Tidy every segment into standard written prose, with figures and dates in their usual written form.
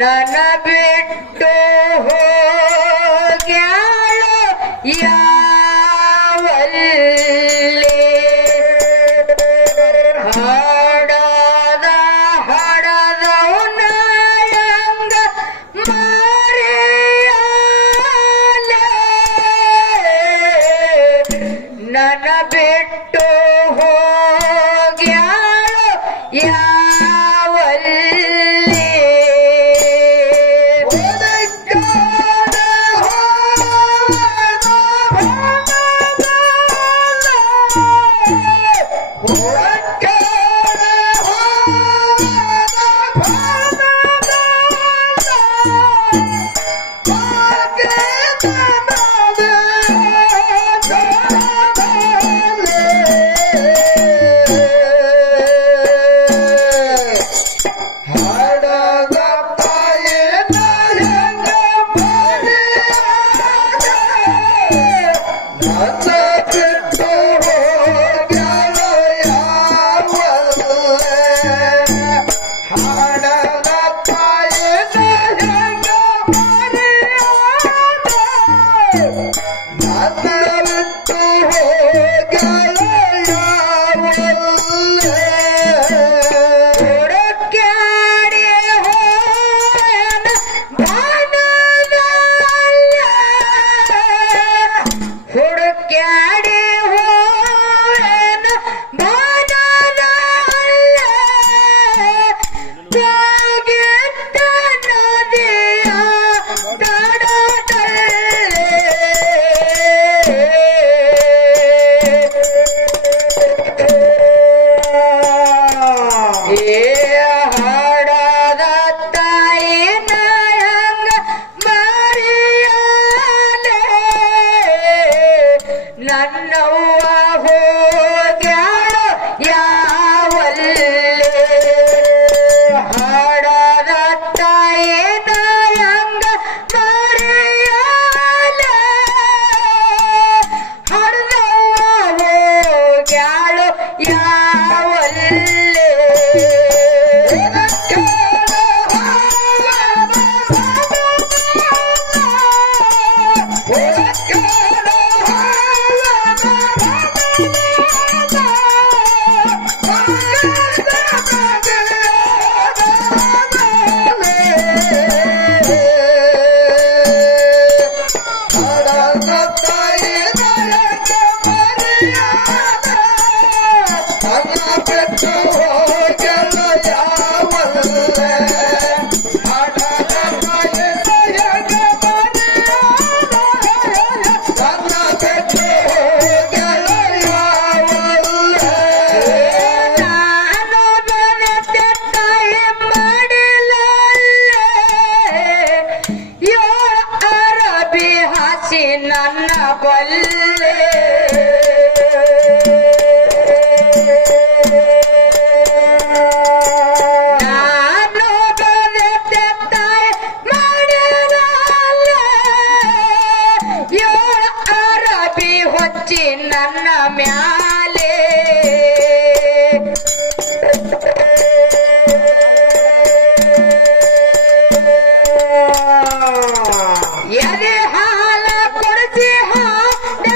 ನನ್ನ ಬಿಟ್ಟು ಹೋಗ್ಯಾಳ ಯಾವಲ್ಲಿ ಹಾಡದ ಹಾಡದವನ ಹೆಂಗ ಮರೆಯಲೆ ನನ್ನ ಬಿಟ್ಟು ಹೋಗ್ಯಾಳ ಯಾವಲ್ಲಿ ನನ್ನವ್ವ ಹೋಗ್ಯಾಳ ಯಾವಲ್ಲಿ ಹಾಡದ ತಾಯಿನ ಹೆಂಗ ಮರೆಯಲೆ ಹಾಡದವ್ವ ಹೋಗ್ಯಾಳ ಯಾವಲ್ಲಿ ನನ್ನ ಬಲ್ಲೆ ನಾನು ತಾಯಿ ಮಾಡಿರಲ್ಲ ಯೋಳ ಅರಬಿ ಹೊಚ್ಚಿ ನನ್ನ ಮ್ಯಾಲೆ ಎದೆ ಹಾಲ ಕೊಡಿಸಿ ಹಾಡ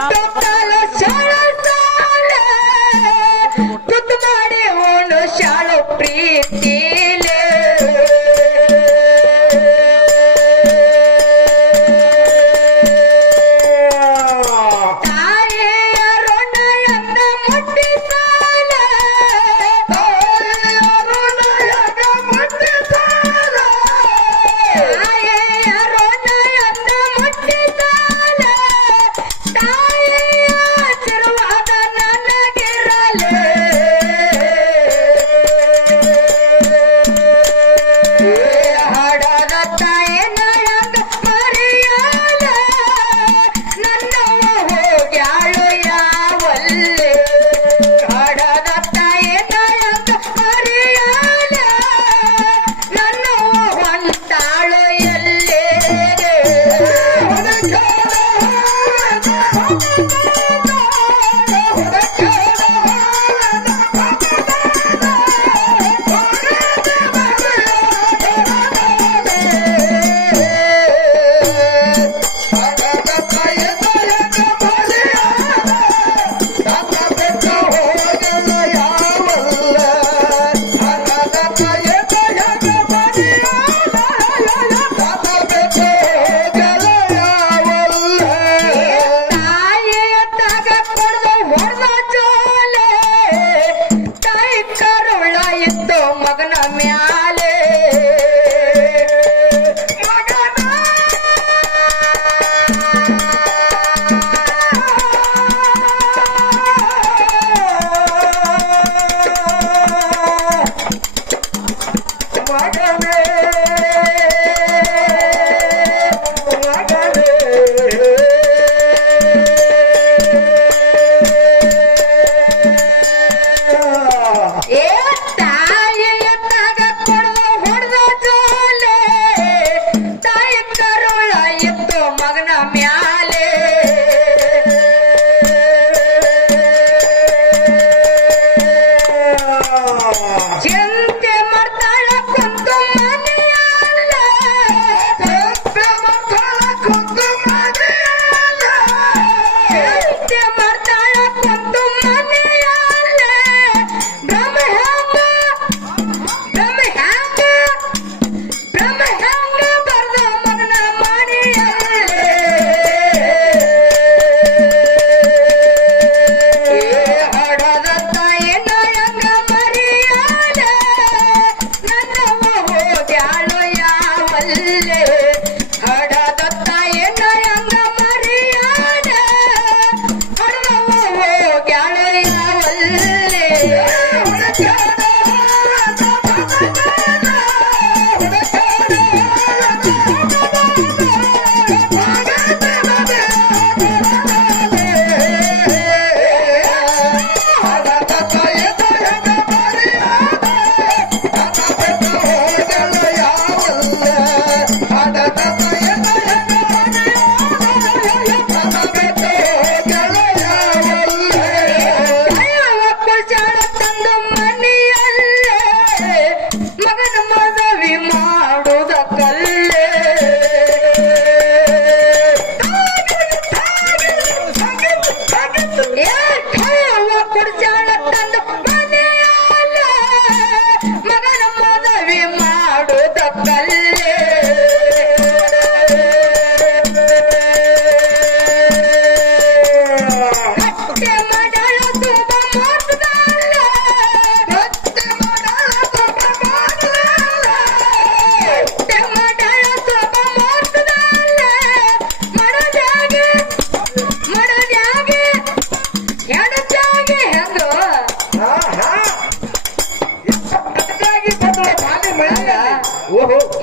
ಕೊಟ್ಟು ಕಾಲ ಶಾಳು ಸಾಲ ತುತ್ತು ಮಾಡಿ ಉಣ್ಣು ಶಾಳು ಪ್ರೀತಿಲೆ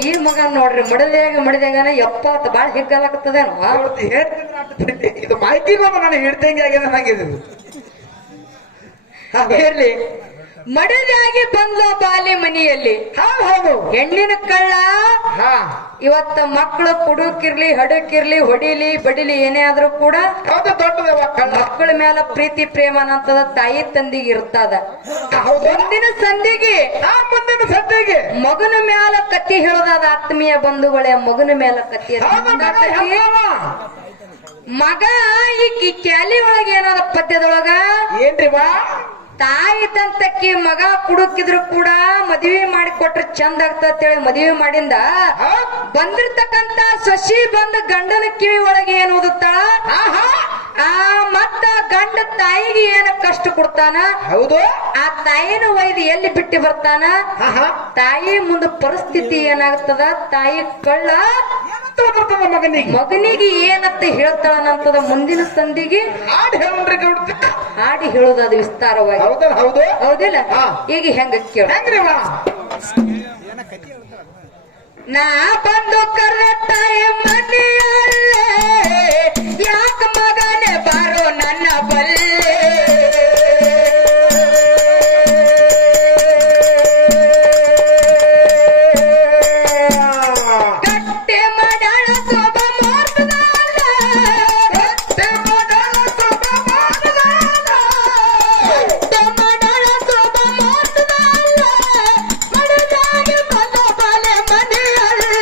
ಈ ಮಗ ನೋಡ್ರಿ ಮಡಿದಂಗಾನ 70 ಬಾಳ ಹಿಗ್ಗಲಾಗ್ತದೇನೋ ಇದು ಮಾಹಿತಿ ನಾನು ಹೇಳ್ತಂಗೆ ಆಗ್ಯದ ನಂಗೆ ಇರ್ಲಿ. ಮಡದಾಗಿ ಬಂದ ಬಾಲಿ ಮನೆಯಲ್ಲಿ ಹೌದು ಹೆಣ್ಣಿನ ಕಳ್ಳ ಇವತ್ತ ಮಕ್ಕಳು ಕುಡುಕಿರ್ಲಿ ಹಡಕಿರ್ಲಿ ಹೊಡಿಲಿ ಬಡಿಲಿ ಏನೇ ಆದ್ರೂ ಕೂಡ ಮಕ್ಕಳ ಮೇಲೆ ಪ್ರೀತಿ ಪ್ರೇಮ ಅಂತದ ತಾಯಿ ತಂದಿಗೆ ಇರ್ತದ. ಮುಂದಿನ ಸಂಧಿಗೆ ಮಗನ ಮ್ಯಾಲ ಕತ್ತಿ ಹೇಳೋದಾದ ಆತ್ಮೀಯ ಬಂಧುಗಳೇ, ಮಗನ ಮ್ಯಾಲ ಕತ್ತಿ ಮಗ ಈಕಿ ಕ್ಯಾಲಿ ಒಳಗ ಏನಾದ ಪದ್ಯದೊಳಗ ಏನ್ರಿ ಬಾ ತಾಯಿ ತಂತಕ್ಕಿ ಮಗ ಕುಡುಕಿದ್ರು ಕೂಡ ಮದುವೆ ಮಾಡಿ ಕೊಟ್ರೆ ಚಂದ ಆಗ್ತೇಳಿ ಮದುವೆ ಮಾಡಿಂದ ಬಂದಿರ್ತಕ್ಕಂತ ಸೊಸಿ ಬಂದ ಗಂಡನ ಕಿವಿ ಒಳಗೆ ಏನ್ ಓದುತ್ತಾಳ ಆ ಮತ್ತ ಗಂಡ ತಾಯಿಗೆ ಏನ ಕಷ್ಟ ಕೊಡ್ತಾನ ಹೌದು ಆ ತಾಯಿನ ಒಯ್ದು ಎಲ್ಲಿ ಬಿಟ್ಟು ಬರ್ತಾನ ತಾಯಿ ಮುಂದ ಪರಿಸ್ಥಿತಿ ಏನಾಗ್ತದ ತಾಯಿ ಕಳ್ಳ ಬರ್ತದ ಮಗನಿಗೆ ಮಗನಿಗೆ ಏನಂತ ಹೇಳ್ತಾಳನಂತದ ಮುಂದಿನ ಸಂಧಿಗೆ ಹಾಡು ಹೇಳ್ರಿ ಗೌಡ್ತಿ ಹಾಡಿ ಹೇಳೋದು ಅದು ವಿಸ್ತಾರವಾಗಿ ಹೌದಾ ಹೌದು ಹೌದಿಲ್ಲ ಈಗ ಹೆಂಗ ಕೇಳ ಹೆಂಗ್ರಿ ಬಾ ನಾ ಬಂದು ಕರೆ ತಾಯಿ ಮನೆಯಲ್ಲೇ ಯಾಕ ಮಗನೇ ಬಾರೋ ನನ್ನ ಬಲ್ಲೆ ಗಟ್ಟಿ ಮಾಡ್ಯಾಳ ಸೊಬ ಮಾಡ್ದಲ್ಲ ಗಟ್ಟಿ ಮಾಡ್ಯಾಳ ಸೊಬ ಮಾಡ್ದಲ್ಲ ಗಟ್ಟಿ ಮಾಡ್ಯಾಳ ಸೊಬ ಮಾಡ್ದಲ್ಲ ಮಡದಾಗಿ ಬಂದ ಬಾಲೆ ಮನೆಯಲ್ಲೇ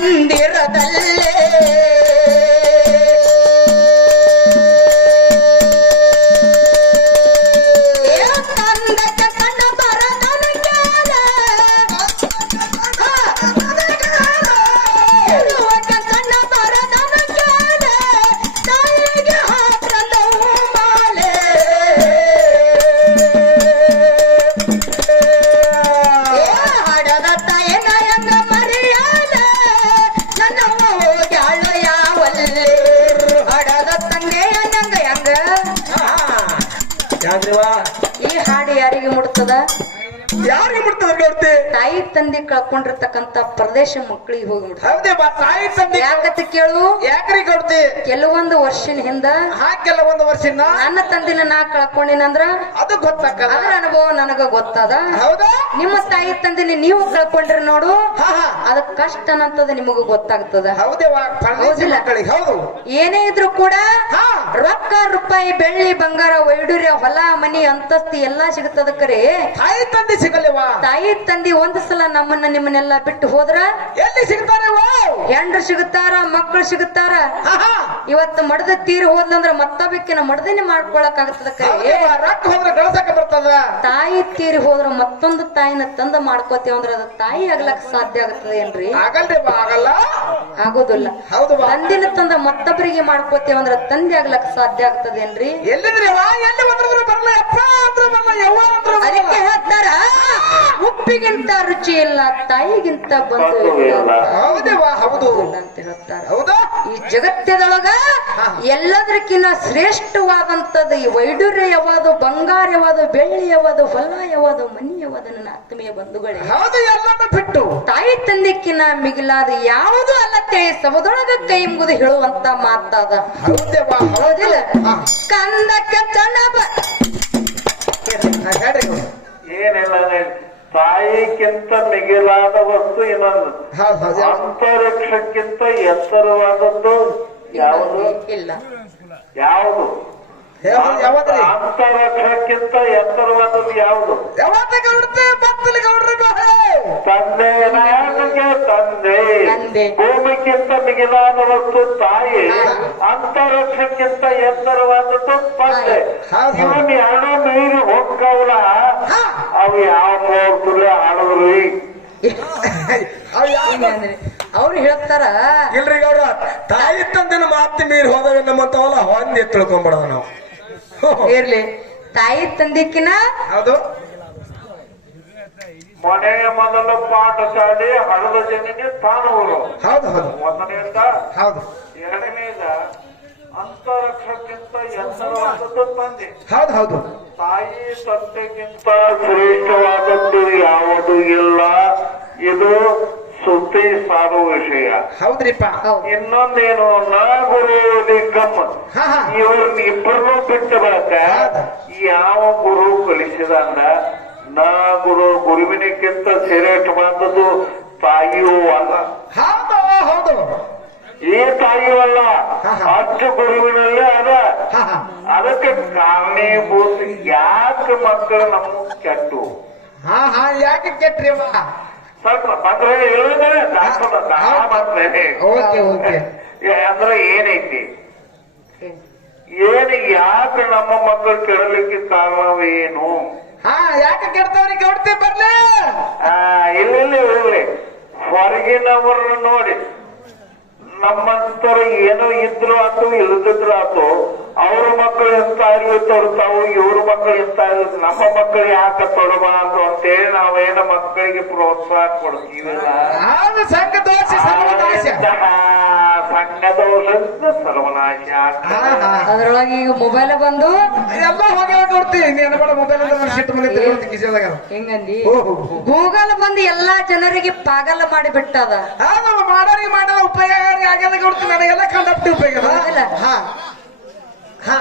ಮಂದಿರದಲ್ಲೇ ಕಂದಕ್ಕೆ ಕಣ್ಣ ಬರದನ ಕ್ಯಾಲ ಕಣ್ಣ ಬರದನ ಕ್ಯಾಲ ತಾಯಿಗೆ ಹಾಕ್ರದ ಮಾಲೆ ಹಡದ ತಾಯನ ಹೆಂಗ ಮರೆಯಾಲ ನನ್ನ ಹೋಗ್ಯಾಳ ಯಾವಲ್ಲೇ ಹಡದ ತಂದೆಯ ನಂಗ ಹೆಂಗ ಯಾದ್ರಿವಾ ಈ ಹಾಡು ಯಾರಿಗೆ ಮುಟ್ತದ ಯಾರಿಗೆ ಬಿಡ್ತದ ಗೌಡ್ತಿ ತಾಯಿ ತಂದೆ ಕಳ್ಕೊಂಡಿರ್ತಕ್ಕಂತ ಪ್ರದೇಶ ಮಕ್ಕಳಿಗೆ ಹೋಗಿ ಮುಟ್ತದ ಹೌದೇ ಬಾ ತಾಯಿ ತಂದೆ ಯಾಕಂತ ಕೇಳು ಯಾಕ್ರಿ ಗೌಡ್ತಿ ಕೆಲವೊಂದು ವರ್ಷದ ಹಿಂದ ಹಾಕೆಲ್ಲ ಒಂದು ವರ್ಷಿನ ನನ್ನ ತಂದಿನ ನಾ ಕಳ್ಕೊಂಡಿನಂದ್ರ ಅದು ಗೊತ್ತಾಕಲ್ಲ ಅದ್ರ ಅನುಭವ ನನಗ ಗೊತ್ತದ ಹೌದಾ ನಿಮ್ಮ ತಾಯಿ ತಂದಿನ ನೀವು ಕಳ್ಕೊಂಡ್ರಿ ನೋಡು ಹಾ ಹಾ ಅದ ಕಷ್ಟ ಅನ್ನಂತದ ನಿಮಗ ಗೊತ್ತಾಗ್ತದ ಹೌದೇವಾ ಪರದೇಶಿ ಹೌದಿಲ್ಲ? ಮಕ್ಕಳಿಗೆ ಹೌದು ಏನೇ ಇದ್ರು ಕೂಡ ಹಾ ರೊಕ್ಕ ರೂಪಾಯಿ ಬೆಳ್ಳಿ ಬಂಗಾರ ವೈಡೂರ್ಯ ಹೊಲ ಮನಿ ಅಂತಸ್ತಿ ಎಲ್ಲಾ ಸಿಗುತ್ತದ ಕರೆ ತಾಯಿ ತಂದೆ ಸಿಗಲ್ಲೇವಾ ತಾಯಿ ತಂದಿ ಒಂದ್ ಸಲ ನಮ್ಮನ್ನ ನಿಮ್ಮನ್ನೆಲ್ಲ ಬಿಟ್ಟು ಹೋದ್ರ ಎಲ್ಲಿ ಸಿಗ್ತಾರೆ ಹೆಂಡ್ರು ಸಿಗುತ್ತಾರ ಮಕ್ಕಳು ಸಿಗುತ್ತಾರ ಇವತ್ತು ಮಡದ ತೀರಿ ಹೋದ್ಲಂದ್ರ ಮತ್ತೊಬ್ಬಕ್ಕಿನ ಮಡದನೆ ಮಾಡ್ಕೊಳಕ್ ಆಗ್ತದ ಕರೆ ರೊಕ್ಕ ಹೋದ್ರೆ ಗಳಸಕ ಬರ್ತದ ತಾಯಿ ತೀರಿ ಹೋದ್ರ ಮತ್ತೊಂದು ತಾಯಿನ ತಂದ ಮಾಡ್ಕೋತೇವ ಅಂದ್ರ ಅದ ತಾಯಿ ಆಗ್ಲಕ್ ಸಾಧ್ಯ ಆಗ್ತದೆ ಏನ್ರಿ ಆಗಲ್ರಿ ಬಾ ಆಗಲ್ಲ ಆಗೋದಿಲ್ಲ ಹೌದು ಬಾ ತಂದಿನ ತಂದ ಮತ್ತೊಬ್ಬರಿಗೆ ಮಾಡ್ಕೋತೇವ ಅಂದ್ರ ತಂದೆ ಆಗ್ಲಕ್ ಸಾಧ್ಯ ಆಗ್ತದೇನ್ರಿ ಎಲ್ಲಿದ್ರಿ ವಾ ಎಲ್ಲಿ ಬಂದ್ರು ಬರಲ್ಲ ಅಪ್ಪ ಅಂದ್ರು ಬರಲ್ಲ ಯವ್ವ ಅಂದ್ರು ಅದಕ್ಕೆ ಹೇಳ್ತಾರ ಉಪ್ಪಿಗಿಂತ ರುಚಿ ಇಲ್ಲ ತಾಯಿಗಿಂತ ಬಂದು ಇಲ್ಲ ಹೌದೇ ವಾ ಹೌದು ಅಂತ ಹೇಳ್ತಾರ ಹೌದಾ ಈ ಜಗತ್ತದೊಳಗ ಎಲ್ಲದಕ್ಕಿಂತ ಶ್ರೇಷ್ಠವಾದಂತದ್ದು ಈ ವೈಡೂರ್ಯ ಯಾವುದು ಬಂಗಾರ ಯಾವುದು ಬೆಳ್ಳಿ ಯಾವುದು ಹೊಲ ಯಾವುದು ಮನಿ ಯಾವುದು ನನ್ನ ಆತ್ಮೀಯ ಬಂಧುಗಳೇ ಹೌದು ಎಲ್ಲಾನು ಬಿಟ್ಟು ತಾಯಿ ತಂದೆಕ್ಕಿನ ಮಿಗಿಲಾದ ಯಾವುದು ಅಲ್ಲ ತಿಳಿ ಸಮುದ್ರೊಳಗ ಕೈ ಮುಗಿದು ಹೇಳುವಂತ ಮಾತಾದ ಹೌದೇ ವಾ ಹೌದಿಲ್ಲ ಕಂದಕ್ಕೆ ಚಣ್ಣ ಹೇಳ್ರಿ ಏನಿಲ್ಲ ತಾಯಿಗಿಂತ ಮಿಗಿಲಾದ ವಸ್ತು ಇನ್ನೊಂದು ಹೌದು ಹೌದು ಅಂತರಿಕ್ಷಕ್ಕಿಂತ ಎತ್ತರವಾದದ್ದು ಯಾವುದು ಇಲ್ಲ ಯಾವುದು ಯಾವದ್ರಿ ಅಂತರಿಕ್ಷಕ್ಕಿಂತ ಎತ್ತರವಾದದ್ದು ಯಾವುದು ಯಾವತ್ತ ಗೌಡ್ತಿ ಬತ್ತಲಿ ಗೌಡ್ರಿ ತಂದೆ ನಾಯಕಕ್ಕೆ ತಂದೆ ತಂದೆ. ಭೂಮಿಗಿಂತ ಮಿಗಿಲಾದ ವಸ್ತು ತಾಯಿ ಅಂತರಿಕ್ಷಕ್ಕಿಂತ ಎತ್ತರವಾದದ್ದು ತಂದೆ ಹೌದು. ಇವನ್ ಎರಡು ಮೀರಿ ಹೋಗ್ಕವಲ್ಲ ಹಾ. ಅವು ಯಾವ ಮೂರ್ತುಲೆ ಆಡದ್ರಿ ಅವ್ರು ಹೇಳ್ತಾರ ಇಲ್ರಿ ಗೌಡ್ರ ತಾಯಿ ತಂದಿನ ಮಾತಿ ಮೀರಿ ಹೋದಾಗ ನಮ್ಮಂತವಲ್ಲ ಹೊಂದಿ ತಿಳ್ಕೊಂಡ್ಬಿಡೋದು ನಾವು ಇರ್ಲಿ ತಾಯಿ ತಂದಿಕ್ಕಿನ ಹೌದು ಮನೆಯ ಮೊದಲ ಪಾಠಶಾಲೆ ಹಣದ ಜನನಿ ತಾನೂರು ಹೌದು ಹೌದು ಮೊದಲನೆಯಿಂದ ಹೌದು ಎರಡನೇದ ಅಂತರಿಕ್ಷಕ್ಕಿಂತ ಎತ್ತರವಾದದ್ದು ತಂದೆ ಹೌದು ಹೌದು ತಾಯಿ ತಂದೆಗಿಂತ ಶ್ರೇಷ್ಠವಾದದ್ದು ಯಾವುದು ಇಲ್ಲ ಇದು ಸುದ್ದಿ ಸಾರುವ ವಿಷಯ ಹೌದ್ರಿಪ್ಪ ಹೌದು ಇನ್ನೊಂದೇನು ನಾ ಗುರು ಕಮ್ಮ ಹಾ ಹಾ ಇವ್ರನ್ನ ಇಬ್ಬರನ್ನೂ ಬಿಟ್ಟು ಬರಕ ಯಾವ ಗುರು ಕಲಿಸಿದಂಗ ನಾ ಗುರುವಿನಕ್ಕಿಂತ ಶ್ರೇಷ್ಠವಾದದ್ದು ತಾಯಿಯೂ ಅಲ್ಲ ಹೌದು ಹೌದು ಈ ತಾಯಿಯೂ ಅಲ್ಲ ಹಾ, ಹಾ. ಅಷ್ಟು ಗುರುವಿನಲ್ಲೇ ಅದ ಹಾ ಹಾ ಅದಕ್ಕೆ ಕಾರಣೀಭೂತ ಯಾಕೆ ಮಕ್ಕಳು ನಮ್ಮ ಕೆಟ್ಟು ಹಾ ಹಾ ಯಾಕೆ ಕೆಟ್ರಿ ಅಮ್ಮ ಸ್ವಲ್ಪ ಬಂದ್ರೆ ಹೇಳಿದ್ರೆ ಬಂದ್ರೆ ಓಕೆ ಓಕೆ ಅಂದ್ರೆ ಏನೈತಿ ಏನು ಯಾಕೆ ನಮ್ಮ ಮಕ್ಕಳು ಕೆಡಲಿಕ್ಕೆ ಕಾರಣವೇನು ಹಾ ಯಾಕೆ ಕೆಡ್ತಾವ್ರಿ ಗೌಡ್ತಿ ಬರ್ಲಿ ಇಲ್ಲಿ ಹೊರಗಿನವರನ್ನ ನೋಡಿ ನಮ್ಮಂತರ ಏನೋ ಇದ್ರು ಆತು ಇಲ್ಲದಿದ್ರು ಆತು ಅವ್ರ ಮಕ್ಕಳು ಎಂತ ಇರ್ಲಿ ತೊಡ್ತಾವು ಇವ್ರ ಮಕ್ಕಳು ಎಂತ ಇರ್ಲಿ ನಮ್ಮ ಮಕ್ಕಳು ಯಾಕೆ ತೊಡಬಾರ್ದು ಅಂತೇಳಿ ನಾವೇನೋ ಮಕ್ಕಳಿಗೆ ಪ್ರೋತ್ಸಾಹ ಕೊಡ್ತೀವಲ್ಲ ಅದು ಸಂಘ ದೋಷ ಸರ್ವನಾಶ ಸಣ್ಣ ದೋಷದ ಸರ್ವನಾಶ ಹಾ ಹಾ ಅದ್ರೊಳಗೆ ಈಗ ಮೊಬೈಲ್ ಬಂದು ಎಲ್ಲ ಹೋಗ್ಯಾವ ಗೌಡ್ತಿ ನೀನು ಬೇಡ ಮೊಬೈಲ್ ಅಂತ ಸಿಟ್ಟು ಬಂದಿತ್ತು ಗೌಡ್ತಿ ಕಿಸಿದಾಗ ಹೆಂಗಂದಿ ಓಹೋ ಗೂಗಲ್ ಬಂದು ಎಲ್ಲಾ ಜನರಿಗೆ ಪಾಗಲ ಮಾಡಿ ಬಿಟ್ಟದ ಹಾ ನಾವು ಮಾಡೋರಿಗೆ ಮಾಡೋದ ಉಪಯೋಗ ಆಗ್ಯದ ಗೌಡ್ತಿ ನನಗೆಲ್ಲ ಕಂಡಪ್ಟಿ ಉಪಯೋಗ ಹೌದಲ್ಲ? ಹಾ ಹಾ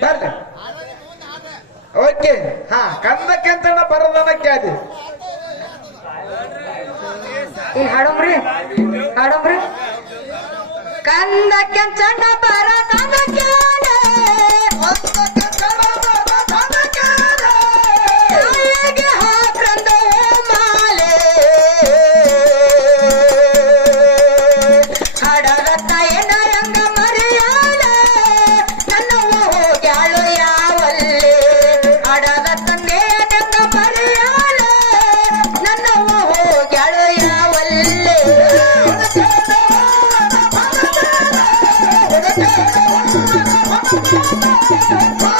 ಬರ್ಲಿ ಓಕೆ ಹಾ ಕಂದಕ್ಕೆ ಅಂತ ಬರದನಕ್ಕೆ ಅದು ಈಗ ಹಾಡೋಮ್ರಿ ಹಾಡೋಮ್ರಿ ಕಂದ ಕೆಂಚಂಡ ಬರ ಹಾ